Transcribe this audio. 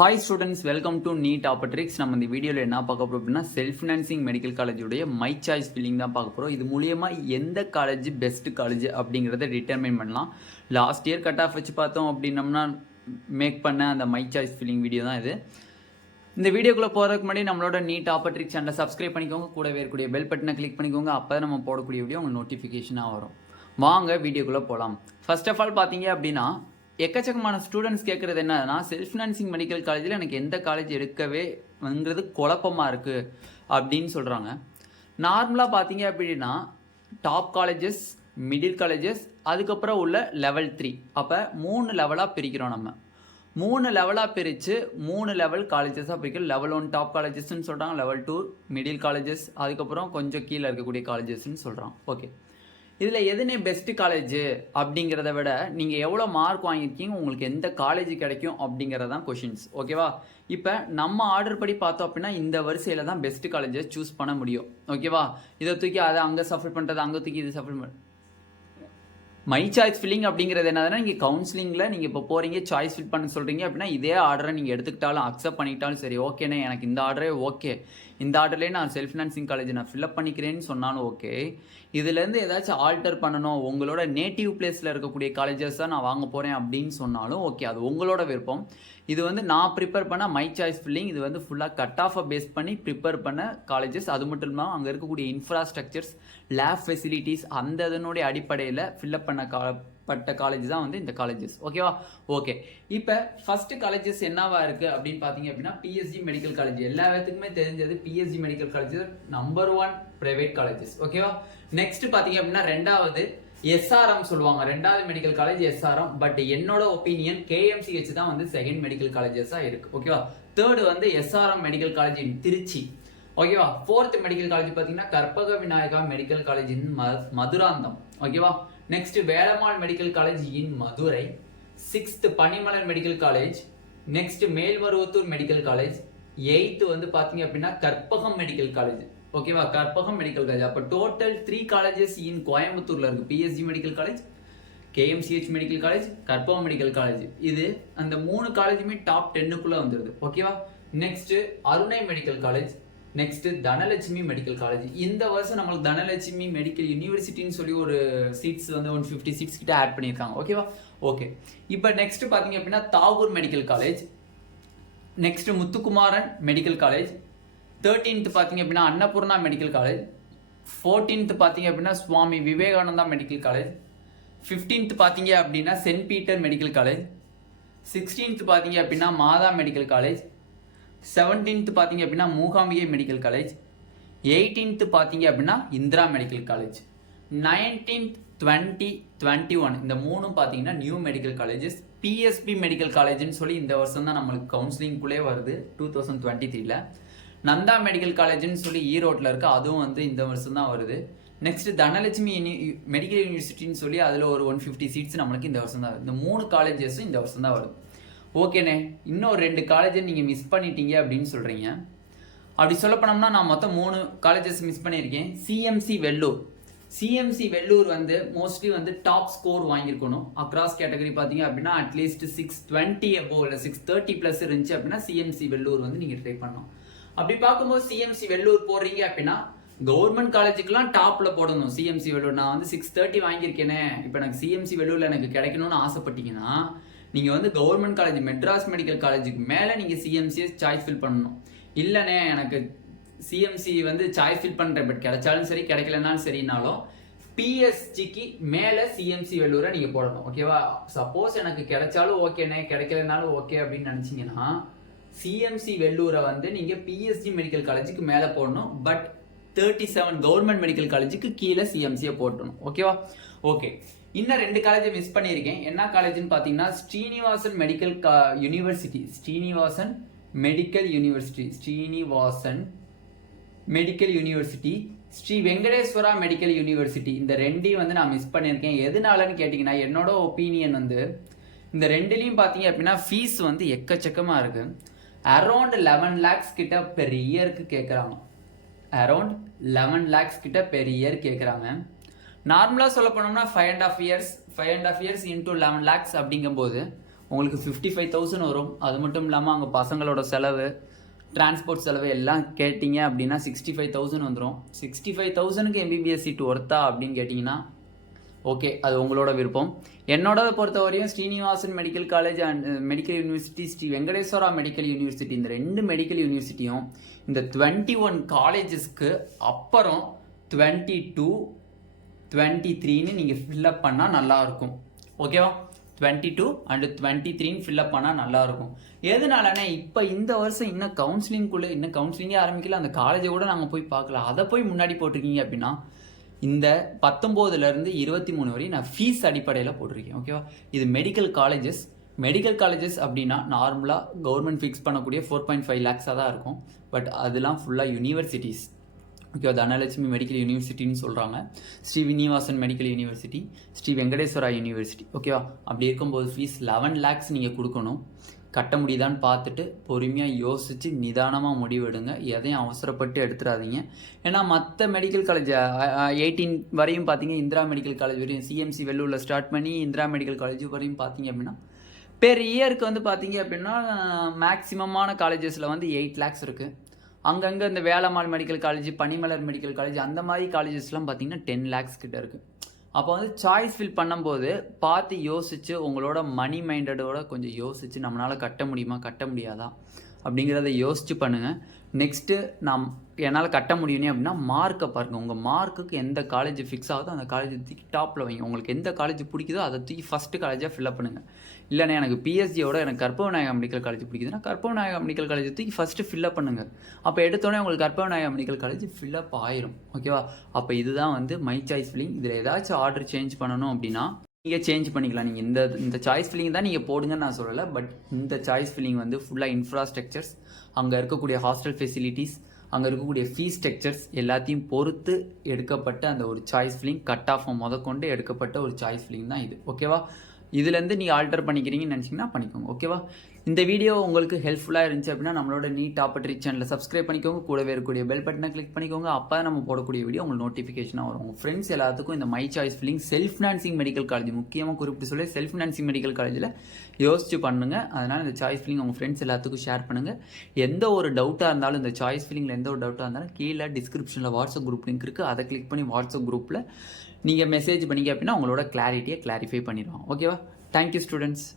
Hi students, welcome to Neet Optics. நம்ம இந்த வீடியோல என்ன பார்க்க போறோம் அப்படினா செல்ஃப் ஃபைனான்சிங் மெடிக்கல் காலேஜ் உடைய மை சாய்ஸ் ஃபில்லிங் தான் பார்க்க போறோம். இது மூலமா எந்த காலேஜ் பெஸ்ட் காலேஜ் அப்படிங்கறத டிட்டர்மைன் பண்ணலாம். லாஸ்ட் இயர் கட் ஆஃப் வச்சு பார்த்தோம் அப்படினம்னா மேக் பண்ண அந்த மை சாய்ஸ் ஃபில்லிங் வீடியோ தான் இது. இந்த வீடியோக்குள்ள போறதுக்கு முன்னாடி நம்மளோட நீட் ஆப்பர்ட்ரிக் சேனலை சப்ஸ்கிரைப் பண்ணிக்கோங்க. கூடவே இருக்கக்கூடிய பெல் பட்டனை கிளிக் பண்ணிக்கோங்க. அப்பதான் நம்ம போடக்கூடிய வீடியோ உங்களுக்கு நோட்டிஃபிகேஷனா வரும். வாங்க வீடியோக்குள்ள போலாம். ஃபர்ஸ்ட் ஆஃப் ஆல் பாத்தீங்க அப்படினா எக்கச்சக்கமான ஸ்டூடெண்ட்ஸ் கேட்குறது என்னன்னா செல்ஃப் ஃபினான்சிங் மெடிக்கல் காலேஜில் எனக்கு எந்த காலேஜ் எடுக்கவேங்கிறது குழப்பமாக இருக்குது அப்படின்னு சொல்கிறாங்க. நார்மலாக பார்த்தீங்க அப்படின்னா டாப் காலேஜஸ், மிடில் காலேஜஸ், அதுக்கப்புறம் உள்ள லெவல் 3, அப்போ 3 லெவலாக பிரிக்கிறோம். நம்ம 3 லெவலாக பிரித்து 3 லெவல் காலேஜஸாக பிரிக்கிறோம். லெவல் 1 டாப் காலேஜஸ்ன்னு சொல்கிறாங்க, லெவல் 2 மிடில் காலேஜஸ், அதுக்கப்புறம் கொஞ்சம் கீழே இருக்கக்கூடிய காலேஜஸ்ன்னு சொல்கிறாங்க. ஓகே, இதில் எதுனே பெஸ்ட்டு காலேஜு அப்படிங்கிறத விட நீங்கள் எவ்வளோ மார்க் வாங்கியிருக்கீங்க, உங்களுக்கு எந்த காலேஜ் கிடைக்கும் அப்படிங்கிறதான் கொஷின்ஸ். ஓகேவா? இப்போ நம்ம ஆர்டர் படி பார்த்தோம் அப்படின்னா இந்த வரிசையில் தான் பெஸ்ட்டு காலேஜை சூஸ் பண்ண முடியும். ஓகேவா? இதை தூக்கி அதை அங்கே சஃபர் பண்ணுறது, அங்கே தூக்கி இது சஃபர் பண்ண மை சாய்ஸ் ஃபில்லிங் அப்படிங்கிறது என்னதுன்னா நீங்கள் கவுன்சிலிங்கில் நீங்கள் இப்போ போகிறீங்க, சாய்ஸ் ஃபில் பண்ண சொல்கிறீங்க அப்படின்னா இதே ஆர்டரை நீங்கள் எடுத்துக்கிட்டாலும் அக்செப்ட் பண்ணிக்கிட்டாலும் சரி, ஓகேண்ணே எனக்கு இந்த ஆர்டரே ஓகே, இந்த ஆர்டர்லேயே நான் செல்ஃப் ஃபினான்சிங் காலேஜ் நான் ஃபில்அப் பண்ணிக்கிறேன்னு சொன்னாலும் ஓகே. இதுலேருந்து ஏதாச்சும் ஆல்டர் பண்ணணும், உங்களோட நேட்டிவ் பிளேஸில் இருக்கக்கூடிய காலேஜஸ் தான் நான் வாங்க போகிறேன் அப்படின்னு சொன்னாலும் ஓகே, அது உங்களோட விருப்பம். இது வந்து நான் ப்ரிப்பேர் பண்ண மை சாய்ஸ் ஃபில்லிங். இது வந்து ஃபுல்லாக கட் ஆஃபை பேஸ் பண்ணி ப்ரிப்பேர் பண்ண காலேஜஸ். அது மட்டும் இல்லாமல் அங்கே இருக்கக்கூடிய இன்ஃப்ராஸ்ட்ரக்சர்ஸ், லேப் ஃபெசிலிட்டிஸ், அந்த இதனுடைய அடிப்படையில் ஃபில்அப் பண்ணப்பட்ட காலேஜ் தான் வந்து இந்த காலேஜஸ். ஓகேவா? ஓகே, இப்போ ஃபஸ்ட்டு காலேஜஸ் என்னவா இருக்குது அப்படின்னு பார்த்தீங்க அப்படின்னா பிஎஸ்ஜி மெடிக்கல் காலேஜ். எல்லா பேத்துக்குமே தெரிஞ்சது PSG medical college number 1 private colleges. ஓகேவா? நெக்ஸ்ட் பார்த்தீங்க அப்படின்னா ரெண்டாவது SRM சொல்லுவாங்க, ரெண்டாவது மெடிக்கல் காலேஜ் SRM. பட் என்னோட ஒப்பீனியன் KMCH தான் வந்து செகண்ட் மெடிக்கல் காலேஜஸாக இருக்கு. ஓகேவா? தேர்டு வந்து SRM medical college in Trichy. ஓகேவா? ஃபோர்த் மெடிக்கல் காலேஜ் பார்த்தீங்கன்னா Karpaga Vinayaga medical college in Madurantham. ஓகேவா? Next Velammal medical college in Madurai. 6th Panimalar medical college. Next Melmaruvathur medical college. 8th வந்து பார்த்தீங்க அப்படின்னா கற்பகம் மெடிக்கல் காலேஜ். ஓகேவா? Karpagam medical college. அப்போ டோட்டல் 3 காலேஜஸ் இன் கோயம்புத்தூர்ல இருக்கு. PSG medical college, KMCH medical college, Karpagam medical college. இது அந்த 3 காலேஜுமே டாப் 10க்குள்ள வந்துருது. ஓகேவா? நெக்ஸ்ட் அருணை medical college. Next Dhanalakshmi medical college. இந்த வருஷம் நம்மளுக்கு தனலட்சுமி மெடிக்கல் யூனிவர்சிட்டின்னு சொல்லி ஒரு சீட்ஸ் வந்து 150 சீட்ஸ் கிட்ட ஆட் பண்ணியிருக்காங்க. ஓகேவா? ஓகே, இப்போ நெக்ஸ்ட் பார்த்தீங்க அப்படின்னா Tagore medical college. Next Muthukumaran medical college. 13th பார்த்தீங்க அப்படின்னா அன்னபூர்ணா மெடிக்கல் காலேஜ். 14th பார்த்தீங்க அப்படின்னா Swami Vivekananda medical college. 15th பார்த்தீங்க அப்படின்னா send Peter medical college. 16th பார்த்தீங்க அப்படின்னா மாதா மெடிக்கல் காலேஜ். 17th பார்த்தீங்க அப்படின்னா மூகாம்பிகை மெடிக்கல் காலேஜ். 18th பார்த்தீங்க அப்படின்னா இந்திரா மெடிக்கல் காலேஜ். 19th 20 21 இந்த 3 பார்த்தீங்கன்னா new medical colleges. PSB medical காலேஜ்னு சொல்லி இந்த வருஷம் தான் நம்மளுக்கு கவுன்சிலிங்குள்ளே வருது 2023ல. நந்தா மெடிக்கல் காலேஜ்னு சொல்லி ஈரோட்டில் இருக்குது, அதுவும் வந்து இந்த வருஷம் தான் வருது. நெக்ஸ்ட் தனலட்சுமி மெடிக்கல் யூனிவர்சிட்டின்னு சொல்லி அதில் ஒரு 150 சீட்ஸ் நம்மளுக்கு இந்த வருஷம் தான் வருது. இந்த 3 காலேஜஸும் இந்த வருஷம் தான் வருது. ஓகேண்ணே, இன்னும் 2 காலேஜை நீங்கள் மிஸ் பண்ணிட்டீங்க அப்படின்னு சொல்கிறீங்க. அப்படி சொல்ல போனோம்னா நான் மொத்தம் 3 காலேஜஸ் மிஸ் பண்ணியிருக்கேன். CMC வெள்ளூர். CMC வெள்ளூர் வந்து மோஸ்ட்லி வந்து டாப் ஸ்கோர் வாங்கியிருக்கணும். அக்ராஸ் கேட்டகரி பார்த்தீங்க அப்படின்னா அட்லீஸ்ட் 620 above இல்லை 630 ப்ளஸ் இருந்துச்சு அப்படின்னா CMC வெள்ளூர் வந்து நீங்கள் ட்ரை பண்ணணும். அப்படி பார்க்கும்போது CMC வெள்ளூர் போடுறீங்க அப்படின்னா கவர்மெண்ட் காலேஜுக்கெல்லாம் டாப்ல போடணும். CMC வெள்ளூர் நான் வந்து 630 வாங்கியிருக்கேனே, இப்போ எனக்கு CMC வெள்ளூர்ல எனக்கு கிடைக்கணும்னு ஆசைப்பட்டீங்கன்னா நீங்கள் வந்து கவர்மெண்ட் காலேஜ் மெட்ராஸ் மெடிக்கல் காலேஜுக்கு மேலே நீங்கள் CMC சாய்ஸ் ஃபில் பண்ணணும். இல்லைண்ணே எனக்கு CMC வந்து சாய்ஸ் ஃபில் பண்ணுறேன், பட் கிடைச்சாலும் சரி கிடைக்கலனாலும் சரினாலும் PSGக்கு மேலே CMC வெள்ளூரை நீங்கள் போடணும். ஓகேவா? சப்போஸ் எனக்கு கிடைச்சாலும் ஓகேண்ணே, கிடைக்கலனாலும் ஓகே அப்படின்னு நினச்சிங்கன்னா CMC வெள்ளூரை வந்து நீங்கள் PSG மெடிக்கல் காலேஜுக்கு மேலே போடணும். பட் 37 கவர்மெண்ட் மெடிக்கல் காலேஜுக்கு கீழே CMCயை போட்டணும். ஓகேவா? ஓகே, இன்னும் 2 காலேஜை மிஸ் பண்ணியிருக்கேன். என்ன காலேஜ்னு பார்த்தீங்கன்னா Srinivasan medical university. Srinivasan medical university. Srinivasan medical university. Sri Venkateswara medical university. இந்த 2ஐயும் வந்து நான் மிஸ் பண்ணியிருக்கேன். எதனாலன்னு கேட்டிங்கன்னா என்னோட ஒப்பீனியன் வந்து இந்த 2லையும் பார்த்தீங்க அப்படின்னா ஃபீஸ் வந்து எக்கச்சக்கமாக இருக்குது. அரௌண்ட் 11 lakhs கிட்ட பெர் இயருக்கு கேட்குறாங்க. அரௌண்ட் 11 lakhs கிட்ட பெர் இயர் கேட்குறாங்க. நார்மலாக சொல்ல போனோம்னா 5.5 years into 11 lakhs அப்படிங்கும்போது உங்களுக்கு 55,000 வரும். அது மட்டும் இல்லாமல் அங்கே பசங்களோட செலவு, டிரான்ஸ்போர்ட் செலவு எல்லாம் கேட்டிங்க அப்படின்னா 65,000 வந்துடும். 65,000க்கு எம்பிபிஎஸ் சீட் ஒர்த்தா அப்படின்னு கேட்டிங்கன்னா ஓகே, அது உங்களோட விருப்பம். என்னோட பொறுத்தவரையும் Srinivasan medical college and medical university, Sri Venkateswara medical university, இந்த 2 மெடிக்கல் யூனிவர்சிட்டியும் இந்த 21 காலேஜஸ்க்கு அப்புறம் 22, 23ன்னு நீங்கள் ஃபில்லப் பண்ணால் நல்லாயிருக்கும். ஓகேவா? 22 அண்ட் 23ன்னு ஃபில்லப் பண்ணால் நல்லாயிருக்கும். எதனாலனா இப்போ இந்த வருஷம் இன்னும் கவுன்சிலிங்கே ஆரம்பிக்கல, அந்த காலேஜை கூட நாங்கள் போய் பார்க்கல. அதை போய் முன்னாடி போட்டிருக்கீங்க அப்படின்னா இந்த 19லேருந்து 23 வரையும் நான் ஃபீஸ் அடிப்படையில் போட்டிருக்கேன். ஓகேவா? இது மெடிக்கல் காலேஜஸ் அப்படின்னா நார்மலாக கவர்மெண்ட் ஃபிக்ஸ் பண்ணக்கூடிய 4.5 lakhs தான் இருக்கும். பட் அதெல்லாம் ஃபுல்லாக யூனிவர்சிட்டிஸ். ஓகே, தனலட்சுமி மெடிக்கல் யூனிவர்சிட்டின்னு சொல்கிறாங்க, Srinivasan medical university, Sri Venkateswara university. ஓகேவா? அப்படி இருக்கும்போது ஃபீஸ் 11 lakhs நீங்கள் கொடுக்கணும். கட்ட முடியுதான்னு பார்த்துட்டு பொறுமையாக யோசித்து நிதானமாக முடிவெடுங்க. எதையும் அவசரப்பட்டு எடுத்துடாதீங்க. ஏன்னா மற்ற மெடிக்கல் காலேஜ் 18 வரையும் பார்த்தீங்க, இந்திரா மெடிக்கல் காலேஜ் வரையும், சிஎம்சி வெள்ளூரில் ஸ்டார்ட் பண்ணி இந்திரா மெடிக்கல் காலேஜ் வரையும் பார்த்தீங்க அப்படின்னா பெர் இயருக்கு வந்து பார்த்தீங்க அப்படின்னா மேக்ஸிமமான காலேஜஸில் வந்து 8 lakhs இருக்குது. அங்கங்கே இந்த வேலம்மாள் மெடிக்கல் காலேஜ், பனிமலர் மெடிக்கல் காலேஜ், அந்த மாதிரி காலேஜஸ்லாம் பார்த்தீங்கன்னா 10 lakhs கிட்ட இருக்குது. அப்போ வந்து சாய்ஸ் ஃபில் பண்ணும்போது பார்த்து யோசித்து உங்களோட மணி மைண்டடோட கொஞ்சம் யோசித்து நம்மளால் கட்ட முடியுமா கட்ட முடியாதா அப்படிங்கிறத யோசித்து பண்ணுங்கள். நெக்ஸ்ட்டு என்னால் கட்ட முடியுமே அப்படின்னா மார்க்கை பாருங்கள். உங்கள் மார்க்குக்கு எந்த காலேஜ் ஃபிக்ஸ் ஆகுதோ அந்த காலேஜ் தூக்கி டாப்பில் வைங்க. உங்களுக்கு எந்த காலேஜ் பிடிக்குதோ அதை தூக்கி ஃபஸ்ட்டு காலேஜாக ஃபில்அப் பண்ணுங்கள். இல்லைன்னா எனக்கு பிஎஸ்ஜியோட எனக்கு கற்பகநாயகா மெடிக்கல் காலேஜ் பிடிக்குதுன்னா கற்பகநாயகா மெடிக்கல் காலேஜ் தூக்கி ஃபஸ்ட்டு ஃபில்அப் பண்ணுங்கள். அப்போ எடுத்தோடனே உங்களுக்கு கற்பகநாயகா மெடிக்கல் காலேஜ் ஃபில்அப் ஆயிரும். ஓகேவா? அப்போ இதுதான் வந்து மை சாய்ஸ் ஃபில்லிங். இதில் ஏதாச்சும் ஆர்டர் சேஞ்ச் பண்ணணும் அப்படின்னா நீங்கள் சேஞ்ச் பண்ணிக்கலாம். நீங்கள் இந்த சாய்ஸ் ஃபில்லிங் தான் நீங்கள் போடுங்கன்னு நான் சொல்லலை. பட் இந்த சாய்ஸ் ஃபில்லிங் வந்து ஃபுல்லாக இன்ஃப்ராஸ்ட்ரக்சர்ஸ், அங்கே இருக்கக்கூடிய ஹாஸ்டல் ஃபெசிலிட்டிஸ், அங்கே இருக்கக்கூடிய ஃபீஸ் ஸ்ட்ரக்சர்ஸ் எல்லாத்தையும் பொறுத்து எடுக்கப்பட்ட அந்த ஒரு சாய்ஸ் ஃபில்லிங், கட் ஆஃப் முதற்கொண்டு எடுக்கப்பட்ட ஒரு சாய்ஸ் ஃபில்லிங் தான் இது. ஓகேவா? இதுலேருந்து நீங்கள் ஆல்டர் பண்ணிக்கிறீங்கன்னு நினச்சிங்கன்னா பண்ணிக்கோங்க. ஓகேவா? இந்த வீடியோ உங்களுக்கு ஹெல்ப்ஃபுல்லாக இருந்துச்சு அப்படின்னா நம்மளோட நீட் ஆப்பர்ச்சுனிட்டி சேனலை சப்ஸ்கிரைப் பண்ணிக்கோங்க. கூடவே இருக்கக்கூடிய பெல் பட்டனை கிளிக் பண்ணிக்கோங்க. அப்போ நம்ம போடக்கூடிய வீடியோ உங்களுக்கு நோட்டிஃபிகேஷனாக வரும். உங்கள் ஃப்ரெண்ட்ஸ் எல்லாத்துக்கும் இந்த my choice filling self financing medical college முக்கியமாக குறிப்பிட்டு சொல்லி செல்ஃப் ஃபினான்சிங் மெடிக்கல் காலேஜில் யோசிச்சு பண்ணுங்கள். அதனால் இந்த சாய்ஸ் ஃபில்லிங் உங்கள் ஃப்ரெண்ட்ஸ் எல்லாத்துக்கும் ஷேர் பண்ணுங்கள். எந்த ஒரு டவுட்டாக இருந்தாலும், இந்த சாய்ஸ் ஃபில்லிங்கில் எந்த ஒரு டவுட்டாக இருந்தாலும் கீழே டிஸ்கிரிப்ஷனில் வாட்ஸ்அப் குரூப் லிங்க் இருக்குது. அதை கிளிக் பண்ணி வாட்ஸ்அப் குரூப்பில் நீங்கள் மெசேஜ் பண்ணிங்க அப்படின்னா உங்களோட கிளாரிட்டியை கிளாரிஃபை பண்ணிடுவாங்க. ஓகேவா? Thank you students.